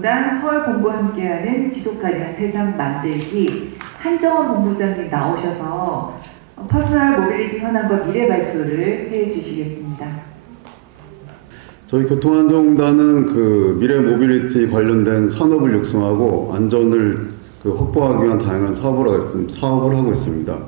교통정보공단 서울본부와 함께하는 지속가능한 세상 만들기 한정원 본부장님 나오셔서 퍼스널 모빌리티 현황과 미래 발표를 해주시겠습니다. 저희 교통안전공단은 그 미래 모빌리티 관련된 산업을 육성하고 안전을 확보하기 위한 다양한 사업을 하고 있습니다.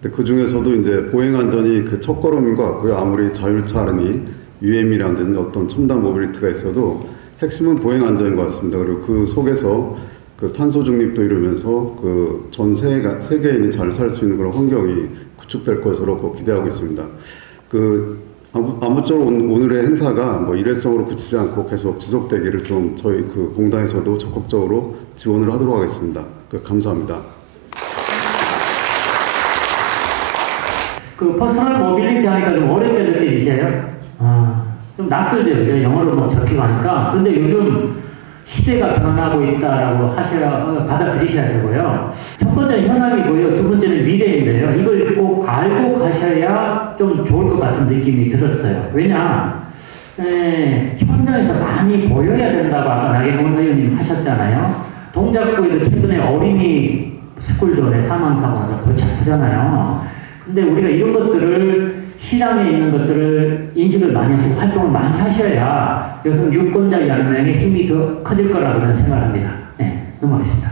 근데 그 중에서도 이제 보행 안전이 그 첫걸음인 것 같고요. 아무리 자율차라니 UM이라든지 어떤 첨단 모빌리티가 있어도 핵심은 보행 안전인 것 같습니다. 그리고 그 속에서 그 탄소 중립도 이루면서 그 전 세계인이 잘 살 수 있는 그런 환경이 구축될 것으로 기대하고 있습니다. 아무쪼록 오늘의 행사가 뭐 일회성으로 그치지 않고 계속 지속되기를 좀 저희 그 공단에서도 적극적으로 지원을 하도록 하겠습니다. 감사합니다. 퍼스널 모빌리티 하니까 좀 어렵게 느껴지세요? 좀 낯설죠, 그죠? 영어로 뭐 적히고 하니까. 근데 요즘 시대가 변하고 있다라고 받아들이셔야 되고요. 첫 번째는 현황이고요. 두 번째는 미래인데요. 이걸 꼭 알고 가셔야 좀 좋을 것 같은 느낌이 들었어요. 왜냐? 현장에서 많이 보여야 된다고 아까 나경원 의원님 하셨잖아요. 동작구에도 최근에 어린이 스쿨존에 사망사고가 골치 아프잖아요. 근데 우리가 이런 것들을 시장에 있는 것들을 인식을 많이 하시고 활동을 많이 하셔야 여성 유권자 연맹의 힘이 더 커질 거라고 저는 생각합니다. 네, 넘어가겠습니다.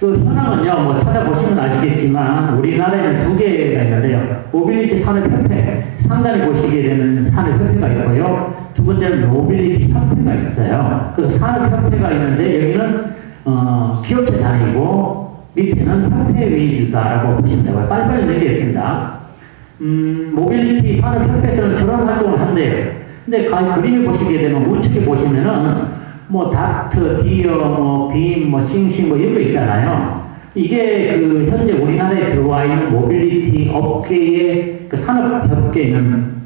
현황은요, 뭐 찾아보시면 아시겠지만 우리나라에는 두 개가 있는데요. 모빌리티 산업협회, 상단에 보시게 되는 산업협회가 있고요. 두 번째는 모빌리티 협회가 있어요. 그래서 산업협회가 있는데 여기는 기업체 단위고 밑에는 협회 위주다라고 보시면 되고요. 빨리빨리 넘기겠습니다. 모빌리티 산업협회에서는 저런 활동을 한대요. 근데 그림을 보시게 되면 우측에 보시면은 뭐 다트, 디어, 뭐 빔, 뭐 싱싱 뭐 이런 거 있잖아요. 이게 현재 우리나라에 들어와 있는 모빌리티 업계의 산업협계에 있는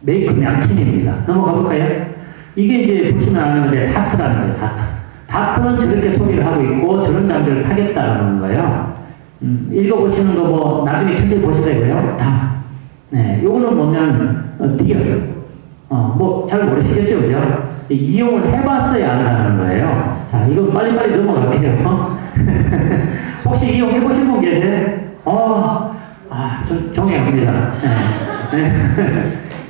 메이커 명칭입니다. 넘어가 볼까요? 이게 이제 보시면 아는 건데 다트라는 거예요. 다트는 저렇게 소개를 하고 있고 저런 장비를 타겠다라는 거예요. 읽어보시는 거 뭐 나중에 천천히 보시라고요. 네, 요거는 뭐냐면 디어. 뭐 잘 모르시겠죠, 그죠? 이용을 해봤어야 안다는 거예요. 자, 이거 빨리빨리 넘어갈게요. 혹시 이용해보신 분 계세요? 좀 종횡합니다. 네.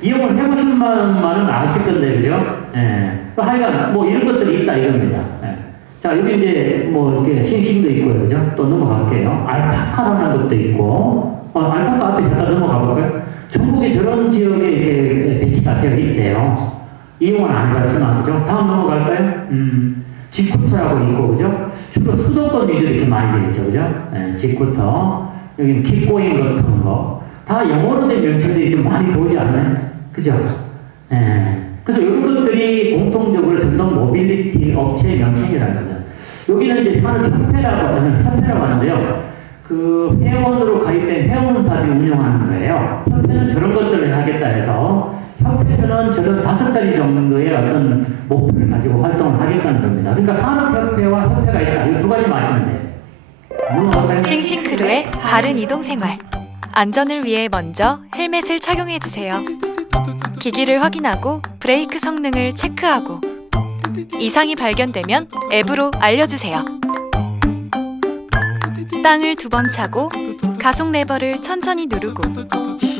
이용을 해보신 분만은 아실 건데, 그죠? 네. 하여간 뭐 이런 것들이 있다 이겁니다. 네. 자, 여기 이제 뭐 이렇게 싱싱도 있고요, 그죠? 또 넘어갈게요. 알파카라는 것도 있고, 알파카 앞에 잠깐 넘어가 볼까요? 전국에 저런 지역에 이렇게 배치가 되어 있대요. 이용은 안 해봤지만, 그죠? 다음 넘어갈까요? 지쿠터라고 있고, 그죠? 주로 수도권 위주로 이렇게 많이 되어 있죠, 그죠? 네, 지쿠터. 여기는 킥고잉 같은 거. 다 영어로 된 명칭들이 좀 많이 돌지 않나요? 그죠? 네. 그래서 이런 것들이 공통적으로 전동 모빌리티 업체 명칭이라는 겁니다. 여기는 이제 산업협회라고 하는데요. 회원으로 가입된 회원사들이 운영하는 거예요. 협회는 저런 것들을 하겠다 해서 협회에서는 저런 5가지 정도의 어떤 목표를 가지고 활동을 하겠다는 겁니다. 그러니까 산업협회와 협회가 있다. 이 두 가지 아시면 돼요. 싱싱크루의 바른 이동생활. 안전을 위해 먼저 헬멧을 착용해주세요. 기기를 확인하고 브레이크 성능을 체크하고 이상이 발견되면 앱으로 알려주세요. 땅을 2번 차고 가속 레버를 천천히 누르고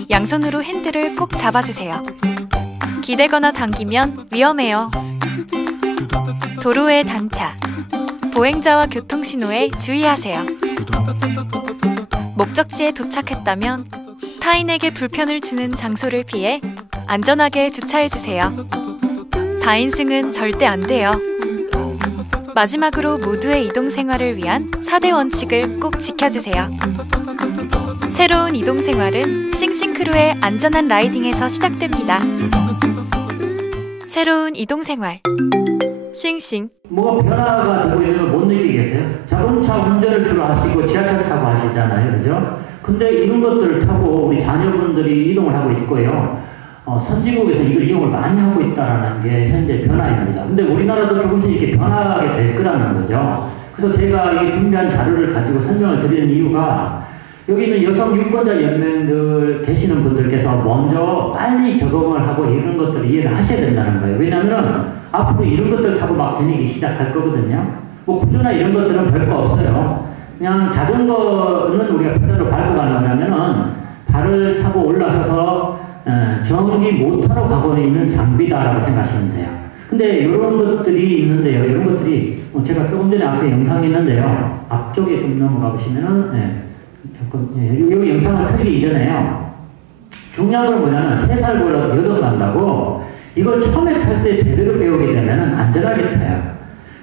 양손으로 핸들을 꼭 잡아주세요. 기대거나 당기면 위험해요. 도로의 단차, 보행자와 교통신호에 주의하세요. 목적지에 도착했다면 타인에게 불편을 주는 장소를 피해 안전하게 주차해주세요. 다인승은 절대 안 돼요. 마지막으로 모두의 이동생활을 위한 4대 원칙을 꼭 지켜주세요. 새로운 이동생활은 싱싱크루의 안전한 라이딩에서 시작됩니다. 새로운 이동생활 싱싱. 뭐가 변화가 되고 있는 걸 못 느끼겠어요? 자동차 운전을 주로 하시고 지하철 타고 하시잖아요, 그죠? 근데 이런 것들을 타고 우리 자녀분들이 이동을 하고 있고요. 선진국에서 이걸 이용을 많이 하고 있다는 게 현재 변화입니다. 근데 우리나라도 조금씩 이렇게 변화하게 될 거라는 거죠. 그래서 제가 이 준비한 자료를 가지고 설명을 드리는 이유가 여기 있는 여성 유권자 연맹들 계시는 분들께서 먼저 빨리 적응을 하고 이런 것들을 이해를 하셔야 된다는 거예요. 왜냐하면 앞으로 이런 것들 타고 막 다니기 시작할 거거든요. 뭐 구조나 이런 것들은 별거 없어요. 그냥 자전거는 우리가 페달로 밟고 가는 거냐면은 발을 타고 올라서서 전기 모터로 가고 있는 장비다라고 생각하시면 돼요. 근데 이런 것들이 있는데요. 이런 것들이 제가 조금 전에 앞에 영상이 있는데요. 앞쪽에 좀 넘어가 보시면은 이 영상을 틀기 이전에요. 중요한 건 뭐냐면 3살 골라 여동간다고 이걸 처음에 탈 때 제대로 배우게 되면 안전하게 타요.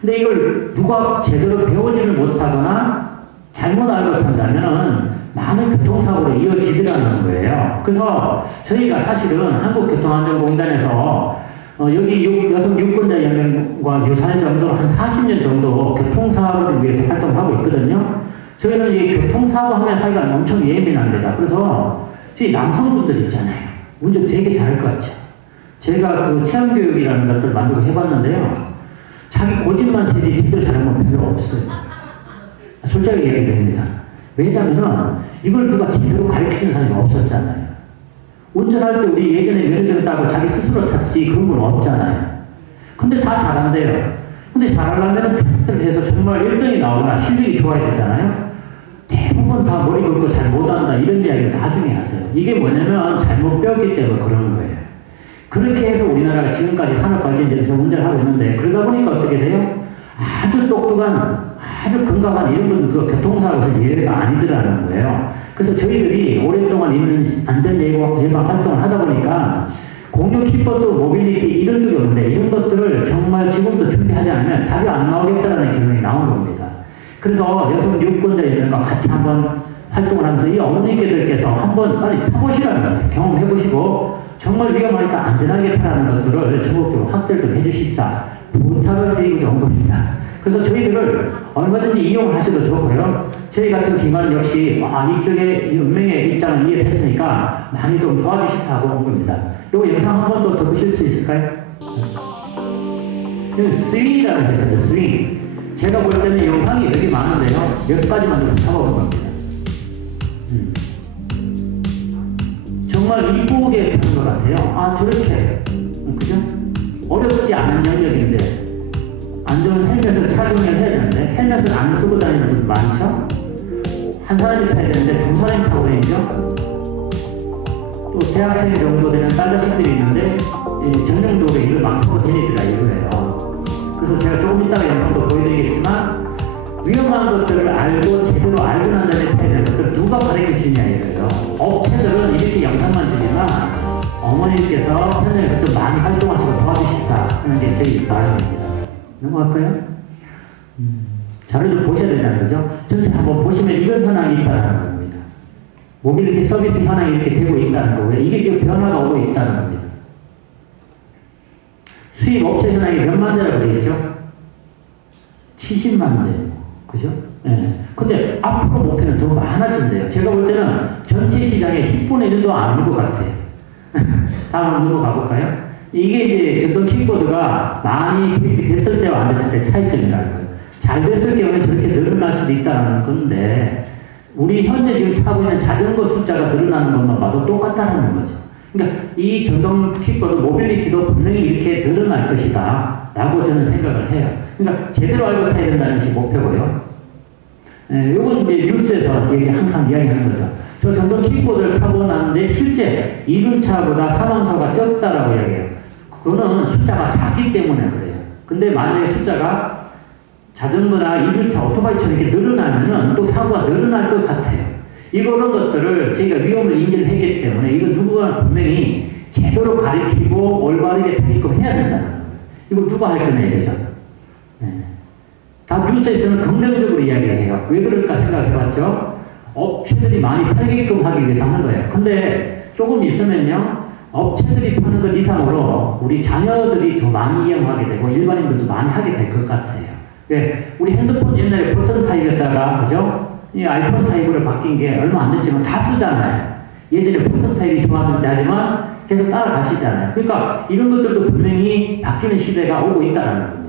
근데 이걸 누가 제대로 배우지를 못하거나 잘못 알고 탄다면 많은 교통사고로 이어지더라는 거예요. 그래서 저희가 사실은 한국교통안전공단에서 여기 여성 유권자 연맹과 유사한 정도로 한 40년 정도 교통사고를 위해서 활동하고 있거든요. 저희는 이 교통사고 하면 하기가 엄청 예민합니다. 그래서 저희 남성분들 있잖아요. 운전 되게 잘할 것 같죠. 제가 그 체험교육이라는 것들을 만들고 해봤는데요. 자기 고집만 세지 제대로 잘하는 건 별로 없어요. 솔직하게 얘기됩니다. 왜냐면은 이걸 누가 제대로 가르치는 사람이 없었잖아요. 운전할 때 우리 예전에 면허증 따고 자기 스스로 탔지 그런 건 없잖아요. 근데 다 잘한대요. 근데 잘하려면 테스트를 해서 정말 1등이 나오거나 실력이 좋아야 되잖아요. 대부분 다 머리 긁고 잘 못한다 이런 이야기를 나중에 하세요. 이게 뭐냐면 잘못 배웠기 때문에 그러는 거예요. 그렇게 해서 우리나라가 지금까지 산업발전되면서 운전을 하고 있는데 그러다 보니까 어떻게 돼요? 아주 똑똑한 아주 건강한 이런 분들도 교통사고에서 예외가 아니더라는 거예요. 그래서 저희들이 오랫동안 있는 안전예방 활동을 하다 보니까 공유 킥보드, 모빌리티 이런 쪽이 없는데 이런 것들을 정말 지금부터 준비하지 않으면 답이 안 나오겠다라는 결론이 나온 겁니다. 그래서 여성 유권자 연맹과 같이 한번 활동을 하면서 이 어머니께들께서 한번 빨리 타보시라는 거예요. 경험해보시고 정말 위험하니까 안전하게 타라는 것들을 전국적으로 확대를 좀 해주십사 부탁을 드리고 온 겁니다. 그래서 저희들을 얼마든지 이용을 하셔도 좋고요. 저희 같은 기관 역시 이쪽에 연맹의 입장을 이해를 했으니까 많이 좀 도와주십사고 온 겁니다. 요 영상 한 번 더 보실 수 있을까요? 이 스윙이라는 게 있어요. 스윙. 제가 볼 때는 영상이 여기 많은데요. 몇 가지만 좀 잡아본 겁니다. 정말 이쁘게 펴는 것 같아요. 저렇게. 그죠? 어렵지 않은 영역인데 안전 헬멧을 착용을 해야 되는데 헬멧을 안 쓰고 다니는 분 많죠? 한 사람이 타야 되는데 2사람이 타고 다니죠? 또 대학생 정도 되는 딸 자식들이 있는데 전용도로에 이걸 막 타고 다니더라 이거예요. 그래서 제가 조금 이따가 영상도 보여드리겠지만 위험한 것들을 알고 제대로 알고 난 다음에 타야 되는 것들을 누가 가르쳐 주냐 이거예요. 업체들은 이렇게 영상만 주지만 어머니께서 현장에서 좀 많이 활동하시고 도와주십사 하는 게 저희 바람입니다. 넘어갈까요? 자료 좀 보셔야 되잖아요. 그죠? 전체 한번 보시면 이런 현황이 있다는 겁니다. 모빌리티 서비스 현황이 이렇게 되고 있다는 거고요. 이게 지금 변화가 오고 있다는 겁니다. 수입 업체 현황이 몇만 대라고 되어 있죠? 70만 대. 그죠? 예. 근데 앞으로 목표는 더 많아진대요. 제가 볼 때는 전체 시장의 10분의 1도 안 오는 것 같아요. 다음 넘어가 볼까요? 이게 이제 전동 킥보드가 많이 도입이 됐을 때와 안 됐을 때 차이점이라는 거예요. 잘 됐을 경우에 저렇게 늘어날 수도 있다는 건데 우리 현재 지금 타고 있는 자전거 숫자가 늘어나는 것만 봐도 똑같다는 거죠. 그러니까 이 전동 킥보드 모빌리티도 분명히 이렇게 늘어날 것이다 라고 저는 생각을 해요. 그러니까 제대로 알고 타야 된다는 것이 목표고요. 요건 이제 뉴스에서 항상 이야기하는 거죠. 저 전동 킥보드를 타고 나는데 실제 이륜차보다 사망사고가 적다라고 이야기해요. 그거는 숫자가 작기 때문에 그래요. 근데 만약에 숫자가 자전거나 이륜차, 오토바이처럼 이렇게 늘어나면은 또 사고가 늘어날 것 같아요. 이런 것들을 저희가 위험을 인지를 했기 때문에 이거 누구가 분명히 제대로 가르치고 올바르게 타게끔 해야 된다는 거예요. 이거 누가 할 거냐 이거죠. 다 뉴스에서는 긍정적으로 이야기해요. 왜 그럴까 생각해봤죠. 업체들이 많이 팔게끔 하기 위해서 하는 거예요. 근데 조금 있으면요. 업체들이 파는 것 이상으로 우리 자녀들이 더 많이 이용하게 되고 일반인들도 많이 하게 될 것 같아요. 왜? 우리 핸드폰 옛날에 버튼 타입이었다가 그죠? 이 아이폰 타입으로 바뀐 게 얼마 안 됐지만 다 쓰잖아요. 예전에 버튼 타입이 좋았는데 하지만 계속 따라가시잖아요. 그러니까 이런 것들도 분명히 바뀌는 시대가 오고 있다는 겁니다.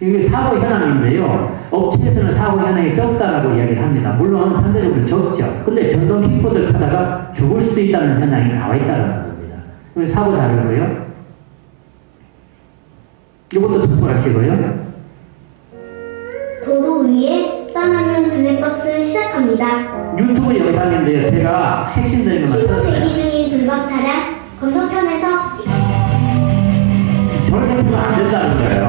이게 사고 현황인데요. 업체에서는 사고 현황이 적다라고 이야기를 합니다. 물론 상대적으로 적죠. 근데 전동 킥보드를 타다가 죽을 수도 있다는 현황이 나와 있다는 겁니다. 사고 자료고요. 이것도 첩불하시고요. 도로 위에 까마는 블랙박스 시작합니다. 유튜브 영상인데요. 제가 핵심적인 것만 신호 찾았어요. 대기 중인 블박 차량 건너편에서 저렇게 해서는 안 된다는 거예요.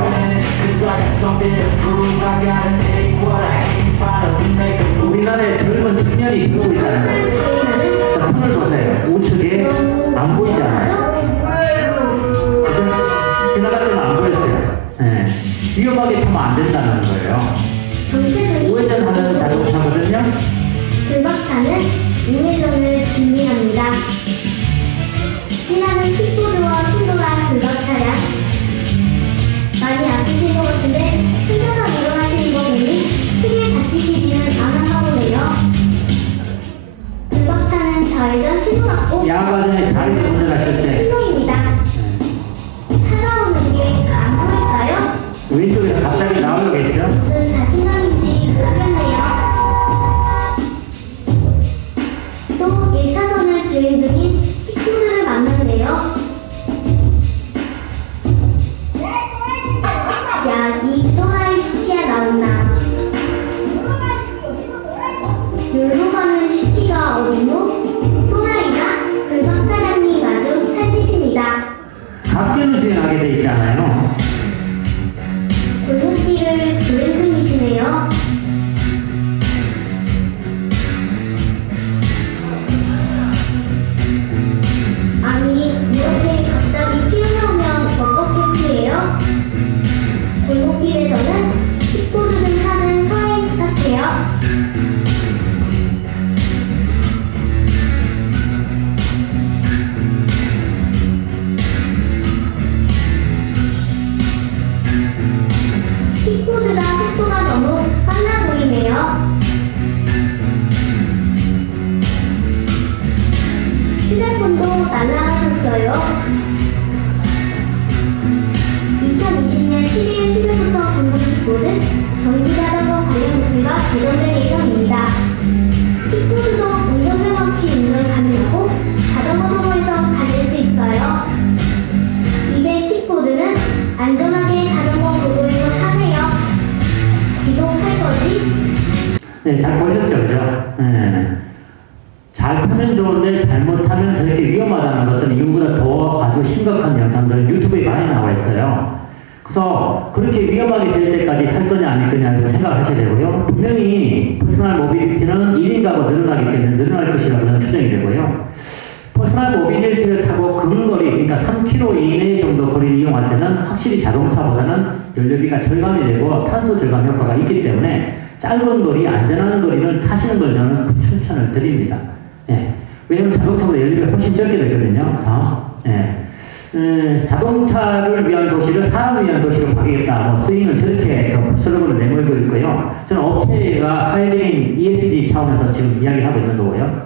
우리나라의 젊은 청년이 들고 있다는 거예요. 주행하는 자, 턴을 보세요. 우측에 안 보이잖아요. 그죠? 지나갈 때는 안 보였죠. 예. 위험하게 타면 안 된다는 거예요. 전체적인 우회전하는 자동차거든요. 블박차는 우회전을 준비합니다. 직진하는 킥보드와 충돌한 블박 차량 많이 아프신 것 같은데 혼자서 일어나시는 거 보니 크게 다치시지는 않았나 보네요. 블박차는 좌회전 신호 받고 야간에 자리를 운전하실 때 신호입니다. 차가 오는 게 안 보일까요? 왼쪽에서 갑자기 나오겠죠. 무슨 자신감인지 모르겠네요. 또 1차선을 주행 중인 킥보드를 만났네요. 야, 이 또라이 시키야 나온나. 욜로 가는 시키가 어딨노? 또라이가 불박 차량이 아주 찰지십니다. 각도로 주행하게 돼 있잖아요. 골목길을 주행 중이시네요. 아니, 이렇게 갑자기 튀어나오면 어떻게 피해요? 골목길에서는 킥보드 등 차는 서행 부탁해요. 킥보드가 속도가 너무 빨라 보이네요. 휴대폰도 날라가셨어요. 2020년 12월 10일부터 중국 킥보드 전기자전거 관련 목표가 개정될 예정입니다. 킥보드도 운전면허 없이 운전 가능하고 자전거 도로에서 달릴 수 있어요. 이제 킥보드는 안전하게 자전거 도로에서 타세요. 구독할 거지? 네, 잘 보셨죠, 그죠? 네. 잘 타면 좋은데 잘못하면 저렇게 위험하다는 것들은 이거보다 더 아주 심각한 영상들 유튜브에 많이 나와 있어요. 그래서 그렇게 위험하게 될 때까지 탈 거냐 아닐 거냐 생각을 하셔야 되고요. 분명히 퍼스널 모빌리티는 1인 가구가 늘어나기 때문에 늘어날 것이라고 저는 추정이 되고요. 퍼스널 모빌리티를 타고 근거리, 그러니까 3km 이내 정도 거리를 이용할 때는 확실히 자동차보다는 연료비가 절감이 되고 탄소 절감 효과가 있기 때문에 짧은 거리, 안전한 거리를 타시는 걸 저는 추천을 드립니다. 예. 왜냐면 자동차보다 연료비가 훨씬 적게 되거든요. 예. 자동차를 위한 도시를 사람을 위한 도시로 바뀌겠다. 뭐 스윙은 저렇게 슬로건을 내몰고 있고요. 저는 업체가 사회적인 ESG 차원에서 지금 이야기를 하고 있는 거고요.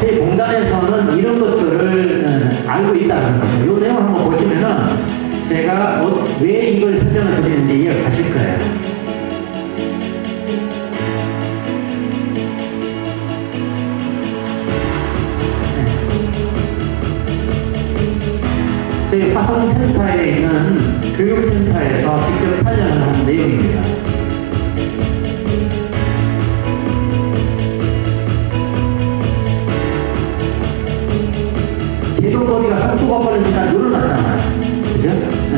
저희 공단에서는 이런 것들을 알고 있다는 거죠. 이 내용을 한번 보시면은 제가 왜 이걸 설명을 드리는지 이해가 가실 거예요. 저희 화성센터에 있는 교육센터에서 직접 촬영을 한 내용입니다. 제동거리가 속도가 빠르니까 늘어났잖아요. 그죠? 네.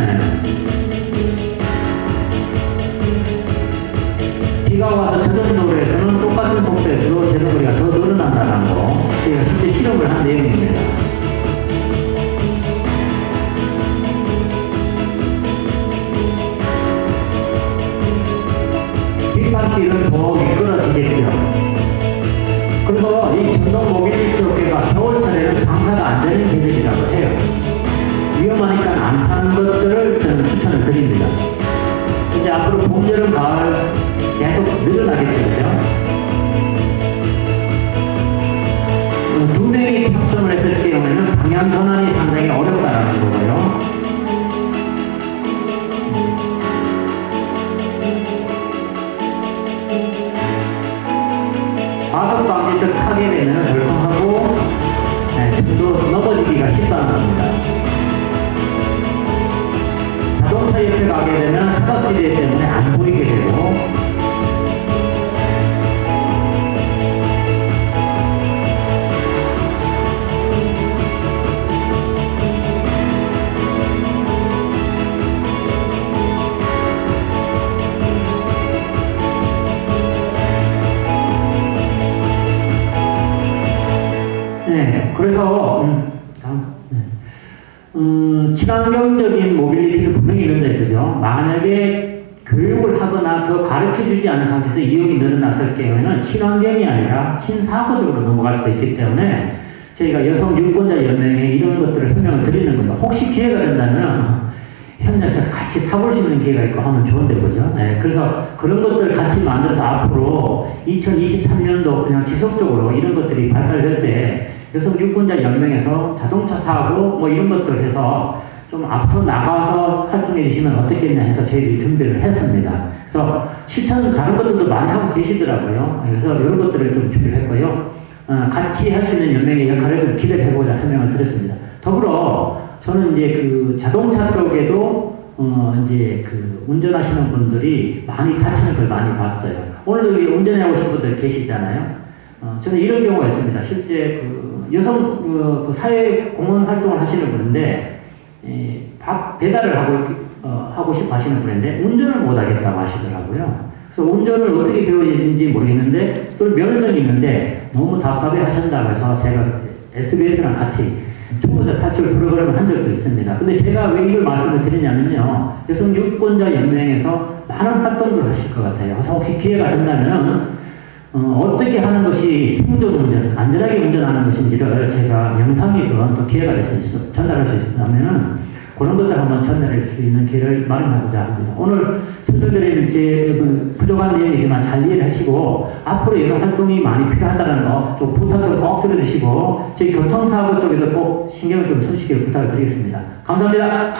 비가 와서 젖은 도로에서는 똑같은 속도에서도 제동거리가 더 늘어난다는 거 저희가 실제 실험을 한 내용입니다. 빗방길은 더 미끄러지겠죠. 그래서 이 전동 모빌리티 업계가 겨울철에는 장사가 안 되는 계절이라고 해요. 위험하니까 안 타는 것들을 저는 추천을 드립니다. 근데 앞으로 봄, 여름, 가을 계속 늘어나겠죠, 그죠? 두 명이 탑승을 했을 경우에는 방향 전환이 상당히 어렵다라는 거고요. 과속 방지턱 타게 되면 덜컹하고 좀더 넘어지기가 쉽다는 겁니다. 자동차 옆에 가게 되면 사각지대 때문에 안 보이게 되고 네, 그래서 친환경적인 모빌리티는 분명히 있는데, 그죠? 만약에 교육을 하거나 더 가르쳐주지 않은 상태에서 이용이 늘어났을 경우에는 친환경이 아니라 친사고적으로 넘어갈 수도 있기 때문에 저희가 여성 유권자 연맹에 이런 것들을 설명을 드리는 거예요. 혹시 기회가 된다면 현장에서 같이 타볼 수 있는 기회가 있고 하면 좋은데, 그죠? 네, 그래서 그런 것들을 같이 만들어서 앞으로 2023년도 그냥 지속적으로 이런 것들이 발달될 때 여성 유권자 연맹에서 자동차 사고 뭐 이런 것들 해서 좀 앞서 나가서 활동해 주시면 어떻겠냐 해서 저희들이 준비를 했습니다. 그래서 실천 다른 것들도 많이 하고 계시더라고요. 그래서 이런 것들을 좀 준비를 했고요. 같이 할 수 있는 연맹의 역할을 좀 기대를 해보자 설명을 드렸습니다. 더불어 저는 이제 그 자동차 쪽에도 이제 그 운전하시는 분들이 많이 다치는 걸 많이 봤어요. 오늘도 운전해 오신 분들 계시잖아요. 저는 이런 경우가 있습니다. 실제 그 여성 그 사회 공헌 활동을 하시는 분인데 밥 배달을 하고 싶어 하시는 분인데 운전을 못 하겠다고 하시더라고요. 그래서 운전을 어떻게 배워야 되는지 모르겠는데 또 면허증이 있는데 너무 답답해 하신다고 해서 제가 SBS랑 같이 초보자 탈출 프로그램을 한 적도 있습니다. 근데 제가 왜 이걸 말씀을 드리냐면요. 여성 유권자 연맹에서 많은 활동들을 하실 것 같아요. 그래서 혹시 기회가 된다면 어떻게 하는 것이 생존 운전, 안전하게 운전하는 것인지를 제가 영상이든 또 기회가 돼서 전달할 수 있다면은 그런 것들 한번 전달할 수 있는 기회를 마련하고자 합니다. 오늘 설명드린 이제 부족한 내용이지만 잘 이해를 하시고 앞으로 이런 활동이 많이 필요하다는 거 좀 부탁 좀 꼭 들어주시고 저희 교통사고 쪽에도 꼭 신경을 좀 쓰시길 부탁을 드리겠습니다. 감사합니다.